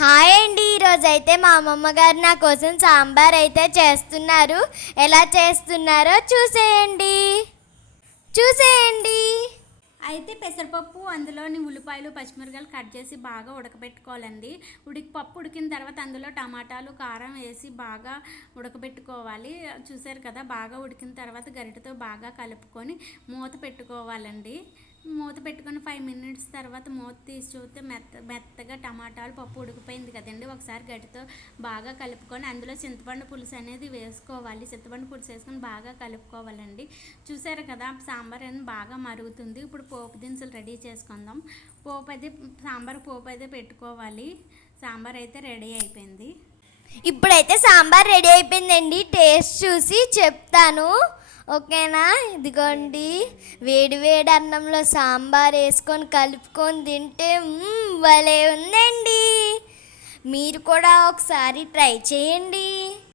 Hi అండి. ఈరోజు అయితే మా అమ్మమ్మ గారు నా కోసం సాంబార్ అయితే చేస్తున్నారు. ఎలా చేస్తున్నారో చూసేయండి. అయితే పెసరపప్పు అందులోని ఉల్లిపాయలు పచ్చిమిరకాయలు కట్ చేసి బాగా ఉడకబెట్టుకోవాలండి. పప్పు ఉడికిన తర్వాత అందులో టమాటాలు కారం వేసి బాగా ఉడకబెట్టుకోవాలి. చూసారు కదా, బాగా ఉడికిన తర్వాత గరిటెతో బాగా కలుపుకొని మూత పెట్టుకోవాలండి. మూత పెట్టుకొని 5 మినిట్స్ తర్వాత మూత తీసి చూస్తే మెత్తగా టమాటాలు పప్పు ఉడికిపోయింది కదండి. ఒకసారి గట్టితో బాగా కలుపుకొని అందులో చింతపండు పులుసు అనేది వేసుకోవాలి. చింతపండు పులుసు వేసుకొని బాగా కలుపుకోవాలండి. చూసారు కదా, సాంబార్ అనేది బాగా మరుగుతుంది. ఇప్పుడు పోపు దినుసులు రెడీ చేసుకుందాం. సాంబార్ పోపు అయితే పెట్టుకోవాలి. సాంబార్ అయితే రెడీ అయిపోయింది. ఇప్పుడైతే సాంబార్ రెడీ అయిపోయిందండి. టేస్ట్ చూసి చెప్తాను, ఓకేనా? ఇదిగోండి, వేడి వేడి అన్నంలో సాంబార్ వేసుకొని కలుపుకొని తింటే భలే ఉందండి. మీరు కూడా ఒకసారి ట్రై చేయండి.